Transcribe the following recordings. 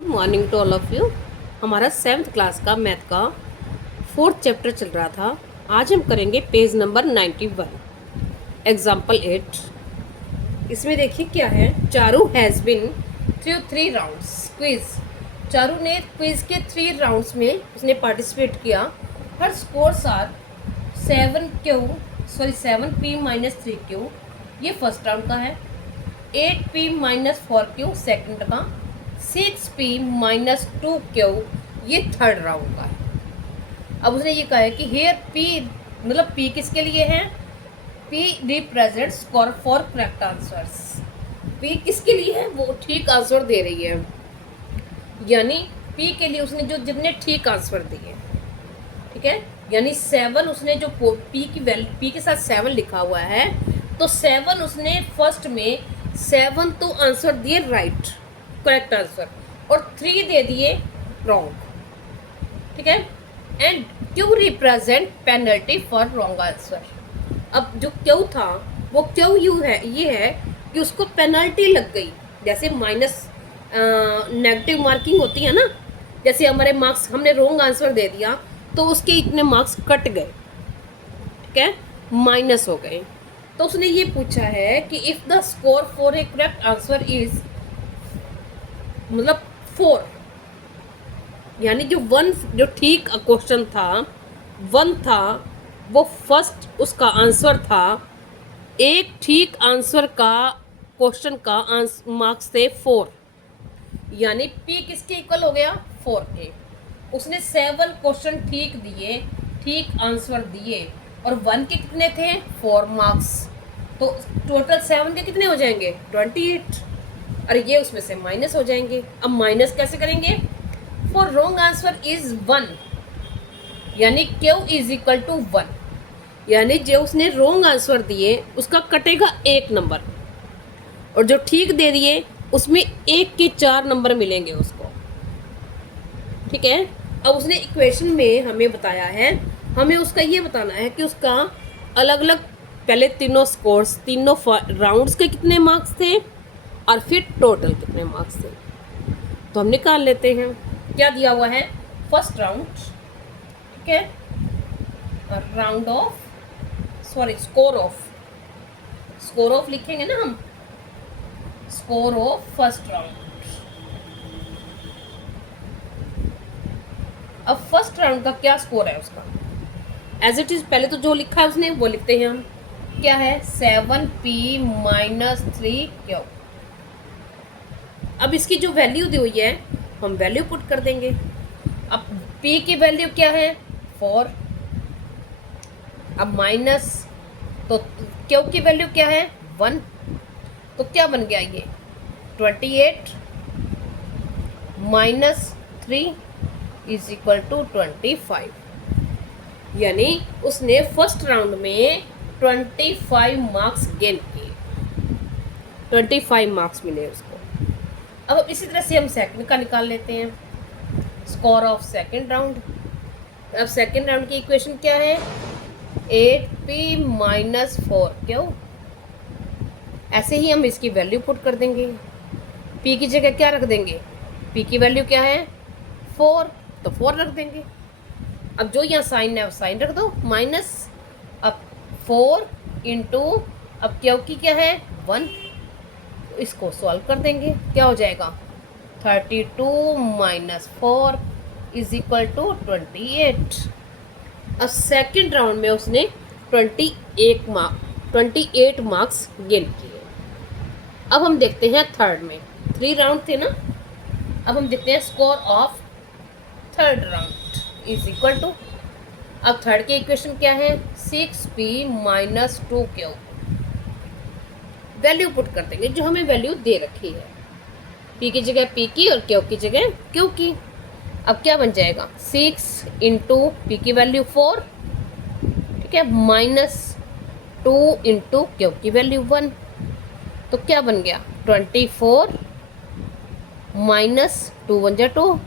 Morning to all of you. हमारा 7th class का math का 4th चैप्टर चल रहा था। आज हम करेंगे पेज नंबर 91, एग्जाम्पल 8। इसमें देखिए क्या है। Charu has been through 3 rounds quiz. Charu ने क्विज के 3 राउंड्स में उसने पार्टिसिपेट किया। हर scores are 7p minus 3q, ये फर्स्ट राउंड का है। 8p माइनस 4q सेकेंड का। 6p माइनस 2q ये थर्ड राउंड का है। अब उसने ये कहा है कि हेयर p मतलब p किसके लिए है? p represent score for correct answers. p किसके लिए है? वो ठीक आंसर दे रही है, यानी p के लिए उसने जो जितने ठीक आंसर दिए, ठीक है, यानी 7 उसने जो p की वैल्यू p के साथ 7 लिखा हुआ है, तो 7 उसने फर्स्ट में 7 तो आंसर दिए राइट, करेक्ट आंसर, और 3 दे दिए रॉन्ग, ठीक है। And Q represent penalty for wrong answer. अब जो क्यू था वो क्यू यू है, ये है कि उसको पेनल्टी लग गई। जैसे माइनस नेगेटिव मार्किंग होती है ना, जैसे हमारे मार्क्स, हमने रॉन्ग आंसर दे दिया तो उसके इतने मार्क्स कट गए, ठीक है, माइनस हो गए। तो उसने ये पूछा है कि if the score for A correct answer is मतलब 4, यानी जो ठीक क्वेश्चन था 1 था, वो फर्स्ट उसका आंसर था। एक ठीक आंसर का क्वेश्चन का मार्क्स थे 4, यानी p किसके इक्वल हो गया? 4 के। उसने 7 क्वेश्चन ठीक दिए, ठीक आंसर दिए, और 1 के कितने थे? 4 मार्क्स। तो टोटल 7 के कितने हो जाएंगे? 28, और ये उसमें से माइनस हो जाएंगे। अब माइनस कैसे करेंगे? फॉर रॉन्ग आंसर इज 1, यानी क्यू इज इक्वल टू 1, यानी जो उसने रॉन्ग आंसर दिए उसका कटेगा 1 नंबर, और जो ठीक दे दिए उसमें 1 के 4 नंबर मिलेंगे उसको, ठीक है। अब उसने इक्वेशन में हमें बताया है, हमें उसका ये बताना है कि उसका अलग अलग पहले तीनों स्कोर्स, तीनों राउंड्स के कितने मार्क्स थे, और फिर टोटल कितने मार्क्स थे। तो हम निकाल लेते हैं। क्या दिया हुआ है? फर्स्ट राउंड, ठीक है, राउंड ऑफ स्कोर ऑफ लिखेंगे ना हम, स्कोर ऑफ फर्स्ट राउंड। अब फर्स्ट राउंड का क्या स्कोर है उसका? एज इट इज पहले तो जो लिखा है उसने वो लिखते हैं हम। क्या है? 7p minus 3q। अब इसकी जो वैल्यू दी हुई है हम वैल्यू पुट कर देंगे। अब p की वैल्यू क्या है? 4। अब माइनस, तो q की वैल्यू क्या है? 1। तो क्या बन गया ये? 28 माइनस 3 इज इक्वल टू 25, यानी उसने फर्स्ट राउंड में 25 मार्क्स गेन किए, 25 मार्क्स मिले उसको। अब इसी तरह से हम सेकंड का निकाल लेते हैं, स्कोर ऑफ सेकंड राउंड। अब सेकंड राउंड की इक्वेशन क्या है? 8p minus 4q। ऐसे ही हम इसकी वैल्यू पुट कर देंगे। p की जगह क्या रख देंगे? p की वैल्यू क्या है? 4, तो 4 रख देंगे। अब जो यहाँ साइन है साइन रख दो, माइनस। अब 4 इंटू, अब क्या की क्या है? 1, तो इसको सॉल्व कर देंगे। क्या हो जाएगा? 32 माइनस 4 इज इक्वल टू 28। अब सेकेंड राउंड में उसने 28 मार्क्स गेन किए। अब हम देखते हैं थर्ड में, 3 राउंड थे ना। अब हम देखते हैं score of third round is equal to, अब थर्ड की इक्वेशन क्या है? 6p minus 2q। Value put कर देंगे जो हमें वैल्यू दे रखी है, p की जगह p की और q की जगह q की। अब क्या बन जाएगा? 6 इंटू पी की वैल्यू 4, ठीक है, माइनस 2 इंटू q की वैल्यू 1, तो क्या बन गया? 24 माइनस 2 1 2,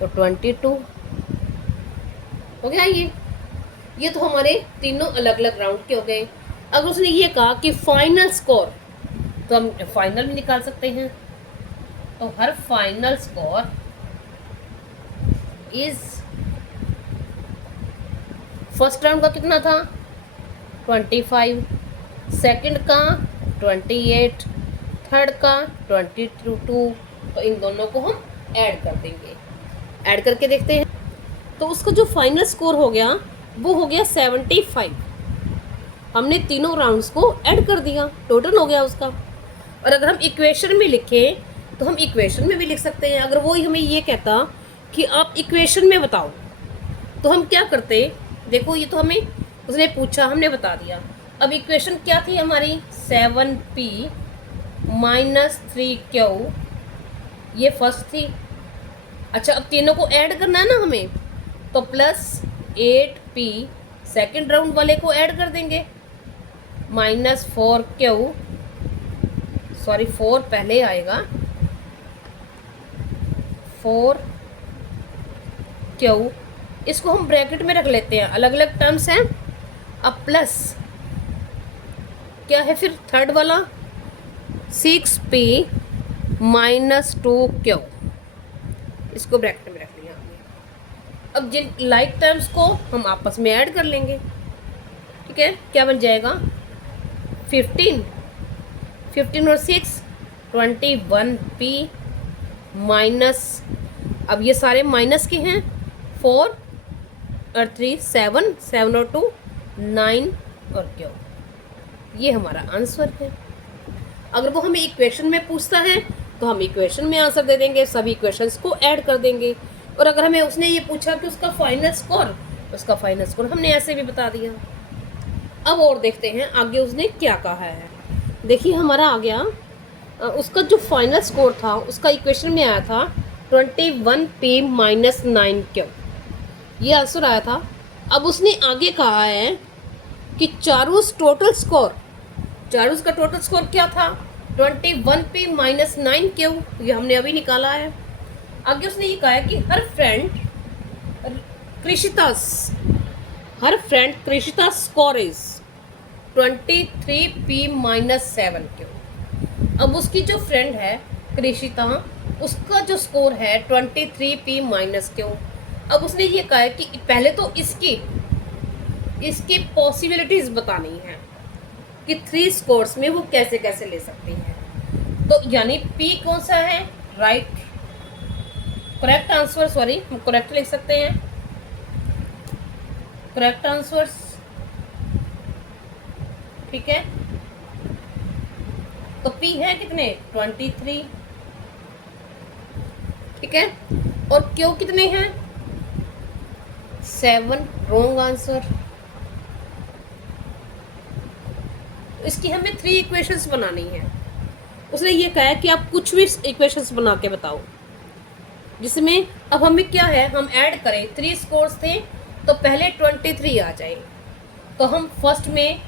तो 22 हो गया। ये तो हमारे तीनों अलग अलग राउंड के हो गए। अगर उसने ये कहा कि फाइनल स्कोर, तो हम फाइनल भी निकाल सकते हैं। तो her final score is, first round का कितना था 25, सेकंड का 28, थर्ड का 22। तो इन दोनों को हम ऐड कर देंगे, ऐड करके देखते हैं। तो उसका जो फाइनल स्कोर हो गया वो हो गया 75। हमने तीनों राउंड्स को ऐड कर दिया, टोटल हो गया उसका। और अगर हम इक्वेशन में लिखें तो हम इक्वेशन में भी लिख सकते हैं। अगर वो हमें ये कहता कि आप इक्वेशन में बताओ, तो हम क्या करते, देखो ये तो हमें उसने पूछा, हमने बता दिया। अब इक्वेशन क्या थी हमारी, 7p माइनस 3q, ये फर्स्ट थी। अच्छा, अब तीनों को ऐड करना है ना हमें, तो प्लस 8p सेकेंड राउंड वाले को ऐड कर देंगे, माइनस 4q, सॉरी 4 पहले आएगा, 4q, इसको हम ब्रैकेट में रख लेते हैं, अलग अलग टर्म्स हैं। अब प्लस क्या है फिर थर्ड वाला, 6p माइनस 2q, इसको ब्रैकेट में रख लिया हमने। अब जिन लाइक टर्म्स को हम आपस में ऐड कर लेंगे, ठीक है। क्या बन जाएगा, 15 और 6 21p माइनस, अब ये सारे माइनस के हैं, 4 और 3 7 और 2 9 और q, ये हमारा आंसर है। अगर वो हमें इक्वेशन में पूछता है तो हम इक्वेशन में आंसर दे देंगे, सभी इक्वेशंस को ऐड कर देंगे। और अगर हमें उसने ये पूछा कि उसका फाइनल स्कोर, उसका फाइनल स्कोर हमने ऐसे भी बता दिया। अब और देखते हैं आगे उसने क्या कहा है। देखिए हमारा आ गया, उसका जो फाइनल स्कोर था उसका इक्वेशन में आया था 21p माइनस 9q, ये आंसर आया था। अब उसने आगे कहा है कि चारूस टोटल स्कोर, चारूस का टोटल स्कोर क्या था, 21p माइनस 9q, ये हमने अभी निकाला है। आगे उसने ये कहा है कि her friend Krishita score is 23p minus 7q। अब उसकी जो फ्रेंड है कृषिता, उसका जो स्कोर है 23p माइनस q। अब उसने ये कहा है कि पहले तो इसकी पॉसिबिलिटीज बतानी है कि 3 स्कोर्स में वो कैसे कैसे ले सकती है। तो यानी p कौन सा है, राइट करेक्ट आंसर, सॉरी हम करेक्ट लिख सकते हैं, करेक्ट आंसर्स, ठीक है। तो p है कितने 23, ठीक है। और q कितने हैं 7, रॉन्ग आंसर। इसकी हमें 3 इक्वेशंस बनानी है। उसने ये कहा है कि आप कुछ भी इक्वेशंस बना के बताओ, जिसमें अब हमें क्या है, हम ऐड करें, 3 स्कोर्स थे तो पहले 23 आ जाए। तो हम फर्स्ट में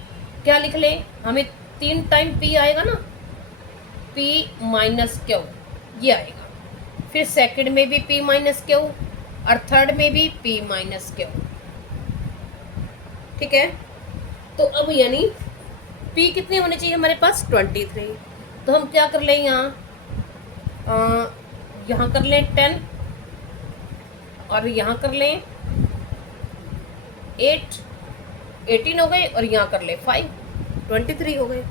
क्या लिख लें, हमें 3 टाइम p आएगा ना, p माइनस q ये आएगा। फिर सेकंड में भी p माइनस q और थर्ड में भी p माइनस q, ठीक है। तो अब यानी p कितने होने चाहिए हमारे पास 23। तो हम क्या कर लें, यहाँ कर लें 10 और यहाँ कर लें 18 हो गए, और यहाँ कर ले 5, 23 हो गए।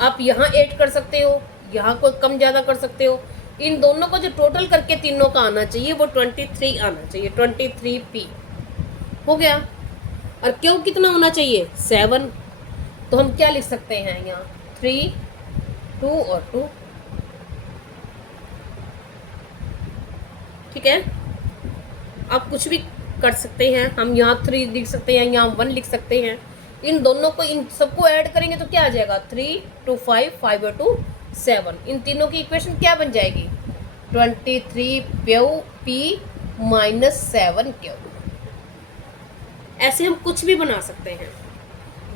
आप यहाँ 8 कर सकते हो, यहाँ को कम ज़्यादा कर सकते हो। इन दोनों को जो टोटल करके तीनों का आना चाहिए वो 23 आना चाहिए, 23p हो गया। और क्यों कितना होना चाहिए 7। तो हम क्या लिख सकते हैं यहाँ 3, 2 और 2, ठीक है। आप कुछ भी कर सकते हैं, हम यहाँ 3 लिख सकते हैं, यहाँ 1 लिख सकते हैं। इन दोनों को, इन सबको ऐड करेंगे तो क्या आ जाएगा 3 2 5 5 और 2 7। इन तीनों की इक्वेशन क्या बन जाएगी 23p माइनस 7q। ऐसे हम कुछ भी बना सकते हैं।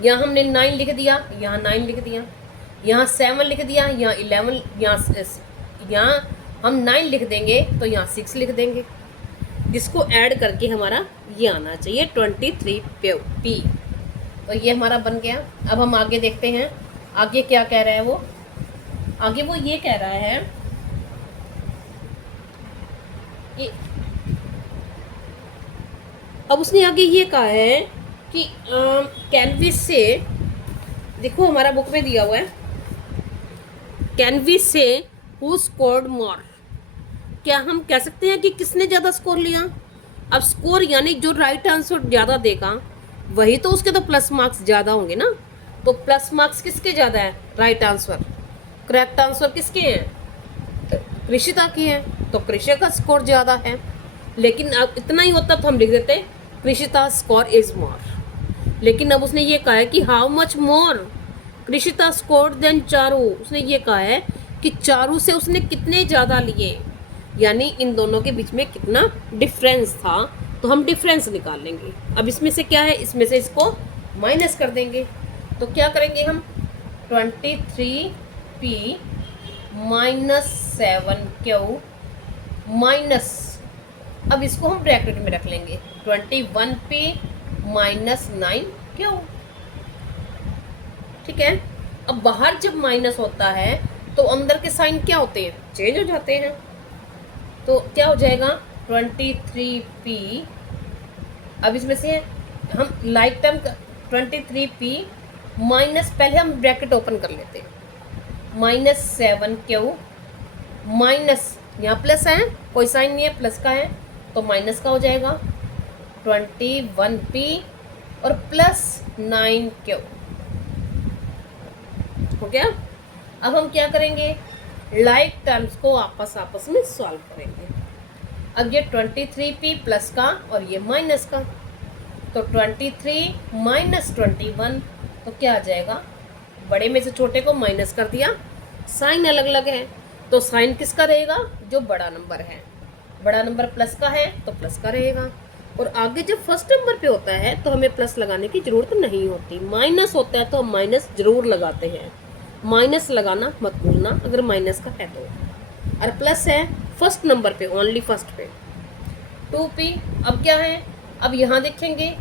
यहाँ हमने 9 लिख दिया, यहाँ 9 लिख दिया, यहाँ 7 लिख दिया, यहाँ 11, यहाँ हम 9 लिख देंगे तो यहाँ 6 लिख देंगे, जिसको ऐड करके हमारा ये आना चाहिए 23p। तो ये हमारा बन गया। अब हम आगे देखते हैं आगे क्या कह रहा है वो। आगे वो ये कह रहा है ये अब उसने आगे ये कहा है कि कैनविस से, देखो हमारा बुक में दिया हुआ है, कैनविस से हु स्कोर्ड मोर। क्या हम कह सकते हैं कि किसने ज़्यादा स्कोर लिया? अब स्कोर यानी जो राइट आंसर ज़्यादा देगा वही तो उसके तो प्लस मार्क्स ज़्यादा होंगे ना। तो प्लस मार्क्स किसके ज़्यादा है? Right answer. करेक्ट आंसर किसके हैं? कृषिता की है, तो कृषि का स्कोर ज़्यादा है। लेकिन अब इतना ही होता तो हम लिख देते कृषिता स्कोर इज मोर। लेकिन अब उसने ये कहा है कि how much more Krishita score than Charu. उसने ये कहा है कि चारू से उसने कितने ज़्यादा लिए, यानी इन दोनों के बीच में कितना डिफरेंस था। तो हम डिफरेंस निकाल लेंगे। अब इसमें से क्या है, इसमें से इसको माइनस कर देंगे। तो क्या करेंगे हम, 23p माइनस 7q माइनस, अब इसको हम ब्रैकेट में रख लेंगे, 21p माइनस 9q। ठीक है। अब बाहर जब माइनस होता है तो अंदर के साइन क्या होते हैं? चेंज हो जाते हैं। तो क्या हो जाएगा, 23p, अब इसमें से हम लाइक टर्म 23p माइनस, पहले हम ब्रैकेट ओपन कर लेते हैं, माइनस 7q माइनस, यहाँ प्लस है, कोई साइन नहीं है, प्लस का है तो माइनस का हो जाएगा 21p और प्लस 9q। हो गया। अब हम क्या करेंगे, लाइक टर्म्स को आपस में सॉल्व करेंगे। अब ये 23p प्लस का और ये माइनस का, तो 23 माइनस 21, तो क्या आ जाएगा, बड़े में से छोटे को माइनस कर दिया, साइन अलग अलग है तो साइन किसका रहेगा, जो बड़ा नंबर है। बड़ा नंबर प्लस का है तो प्लस का रहेगा। और आगे जब फर्स्ट नंबर पे होता है तो हमें प्लस लगाने की जरूरत नहीं होती, माइनस होता है तो हम माइनस जरूर लगाते हैं। माइनस लगाना मत भूलना अगर माइनस का है तो। और प्लस है फर्स्ट नंबर पे, ओनली फर्स्ट पे 2p। अब क्या है, अब यहाँ देखेंगे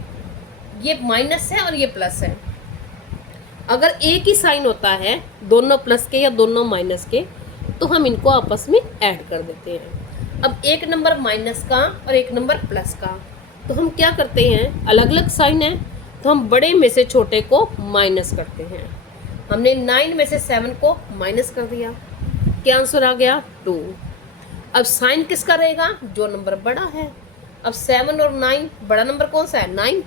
ये माइनस है और ये प्लस है। अगर एक ही साइन होता है, दोनों प्लस के या दोनों माइनस के, तो हम इनको आपस में ऐड कर देते हैं। अब एक नंबर माइनस का और एक नंबर प्लस का, तो हम क्या करते हैं, अलग अलग साइन है तो हम बड़े में से छोटे को माइनस करते हैं। हमने 9 में से 7 को माइनस कर दिया, क्या आंसर आ गया, 2। अब साइन किसका रहेगा, जो नंबर बड़ा है। अब 7 और 9, बड़ा नंबर कौन सा है, 9,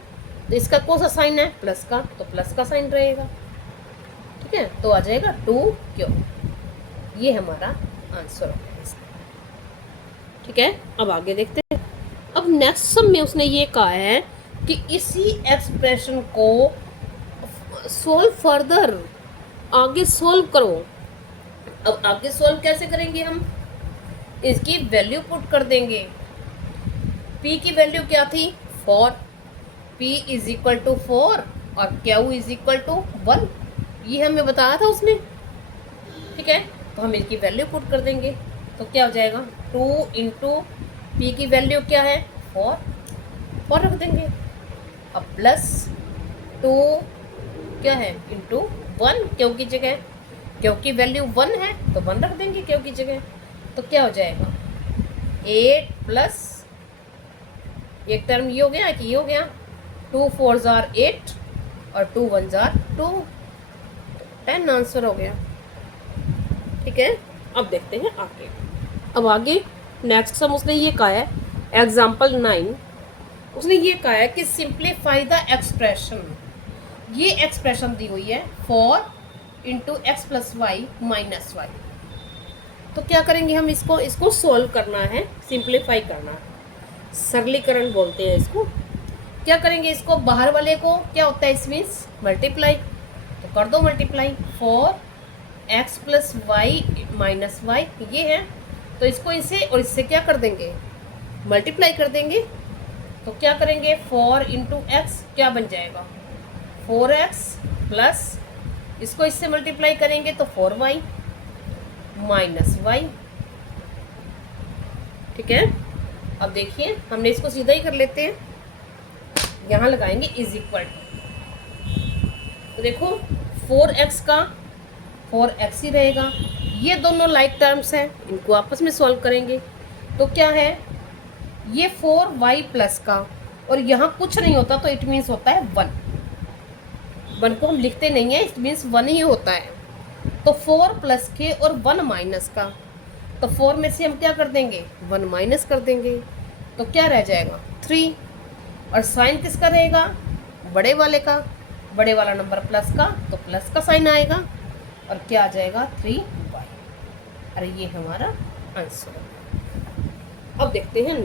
तो इसका कौन सा साइन है, प्लस का, तो प्लस का साइन रहेगा। ठीक है, तो आ जाएगा 2q। ये हमारा आंसर हो गया इसका। ठीक है, अब आगे देखते हैं। अब नेक्स्ट सम में उसने ये कहा है कि इसी एक्सप्रेशन को सोल्व फर्दर, आगे सोल्व करो। अब आगे सोल्व कैसे करेंगे हम, इसकी वैल्यू पुट कर देंगे। p की वैल्यू क्या थी, 4, p इज इक्वल टू 4 और q इज इक्वल टू 1, ये हमें बताया था उसने। ठीक है, तो हम इसकी वैल्यू पुट कर देंगे, तो क्या हो जाएगा, 2 इंटू पी की वैल्यू क्या है, 4 रख देंगे। अब प्लस 2 क्या है, इंटू 1 क्यों की जगह, क्योंकि वैल्यू 1 है तो 1 रख देंगे क्यों की जगह। तो क्या हो जाएगा, 8 प्लस एक टर्म ये हो गया कि ये हो गया, 2 4 जार 8 और 2 1 जार 2, 10 आंसर हो गया। ठीक है, अब देखते हैं आगे। अब आगे नेक्स्ट सम उसने ये कहा है, एग्जाम्पल 9, उसने ये कहा है कि सिंप्लीफाई द एक्सप्रेशन। ये एक्सप्रेशन दी हुई है 4 into x plus y minus y. तो क्या करेंगे हम, इसको सोल्व करना है, सिंप्लीफाई करना है, सरलीकरण बोलते हैं इसको। क्या करेंगे, इसको बाहर वाले को क्या होता है, इसमें मल्टीप्लाई, तो कर दो multiply, 4x plus y minus y ये है, तो इसको इसे और इससे क्या कर देंगे, मल्टीप्लाई कर देंगे। तो क्या करेंगे, 4 इंटू एक्स क्या बन जाएगा, 4x प्लस इसको इससे मल्टीप्लाई करेंगे तो 4y माइनस वाई। ठीक है, अब देखिए हमने इसको सीधा ही कर लेते हैं, यहाँ लगाएंगे इज इक्वल टू, तो देखो 4x का 4x ही रहेगा। ये दोनों लाइक टर्म्स हैं, इनको आपस में सॉल्व करेंगे तो क्या है, ये 4y प्लस का, और यहाँ कुछ नहीं होता तो इट मीन्स होता है 1। 1 को हम लिखते नहीं है, इट मीन्स 1 ही होता है। तो 4 प्लस के और 1 माइनस का, तो 4 में से हम क्या कर देंगे, 1 माइनस कर देंगे, तो क्या रह जाएगा 3। और साइन किसका रहेगा, बड़े वाले का, बड़े वाला नंबर प्लस का, तो प्लस का साइन आएगा, और क्या आ जाएगा 3y। अरे ये हमारा आंसर है। अब देखते हैं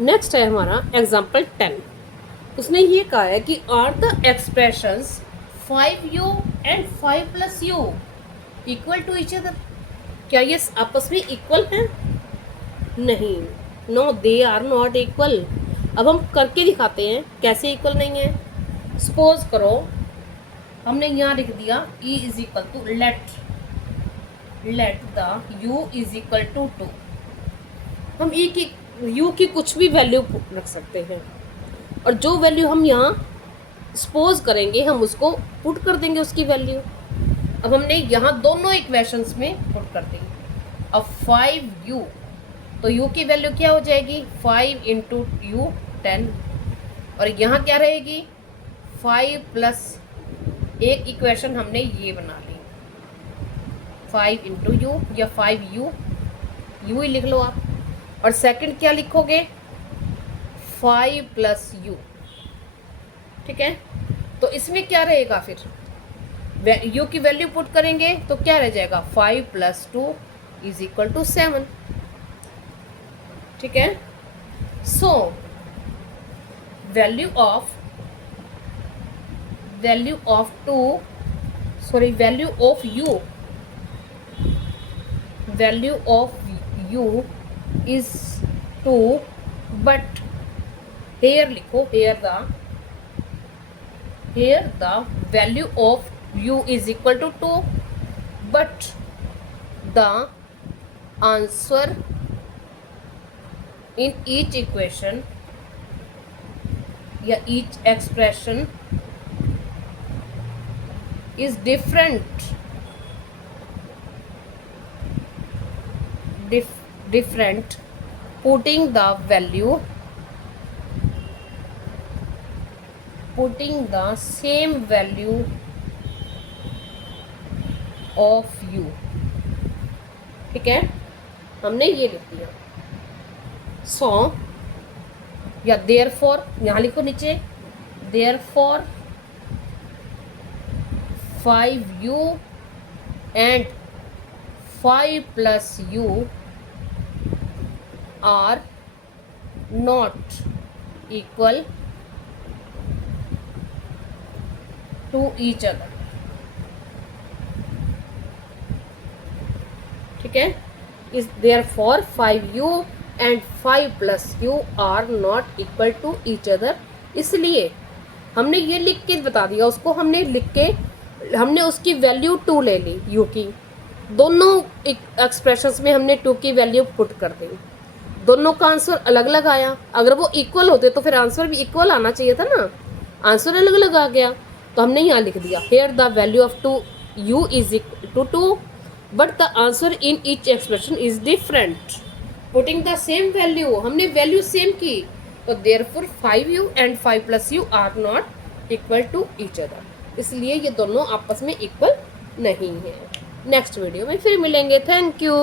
नेक्स्ट है हमारा एग्जाम्पल 10। उसने ये कहा है कि are the expressions 5u and 5 plus u equal to each other. क्या ये आपस में इक्वल हैं? नहीं, no they are not equal. अब हम करके दिखाते हैं कैसे इक्वल नहीं है। सपोज करो हमने यहाँ लिख दिया e is equal to let the u is equal to 2। हम e की u की कुछ भी वैल्यू रख सकते हैं, और जो वैल्यू हम यहाँ सपोज करेंगे हम उसको पुट कर देंगे उसकी वैल्यू। अब हमने यहाँ दोनों इक्वेशंस में पुट कर दी। अब 5u, तो u की वैल्यू क्या हो जाएगी 5 इंटू यू 10, और यहाँ क्या रहेगी 5 प्लस एक इक्वेशन हमने ये बना ली 5 इंटू यू, या 5u यू ही लिख लो आप, और सेकंड क्या लिखोगे 5 प्लस यू। ठीक है, तो इसमें क्या रहेगा फिर u की वैल्यू पुट करेंगे तो क्या रह जाएगा 5 प्लस 2 इज इक्वल टू 7। ठीक है, so value of u is 2, but here लिखो here the value of u is equal to 2, but the answer in each equation या each expression is different putting the same value of u। ठीक है, हमने ये लिख दिया। सो या therefore यहाँ लिखो नीचे, therefore 5u and 5 plus u are not equal to each other. ठीक है, is therefore 5u and 5 plus u are not equal to each other. इसलिए हमने ये लिख के बता दिया उसको, हमने उसकी वैल्यू 2 ले ली u की। दोनों एक्सप्रेशंस में हमने 2 की वैल्यू पुट कर दी, दोनों का आंसर अलग अलग आया। अगर वो इक्वल होते तो फिर आंसर भी इक्वल आना चाहिए था ना, आंसर अलग अलग आ गया। तो हमने यहाँ लिख दिया here the value of 2u is equal to 2, but the answer in each expression is different putting the same value. हमने वैल्यू सेम की, तो therefore 5u and 5 plus u are not equal to each other. इसलिए ये दोनों आपस में equal नहीं है। नेक्स्ट वीडियो में फिर मिलेंगे। Thank you.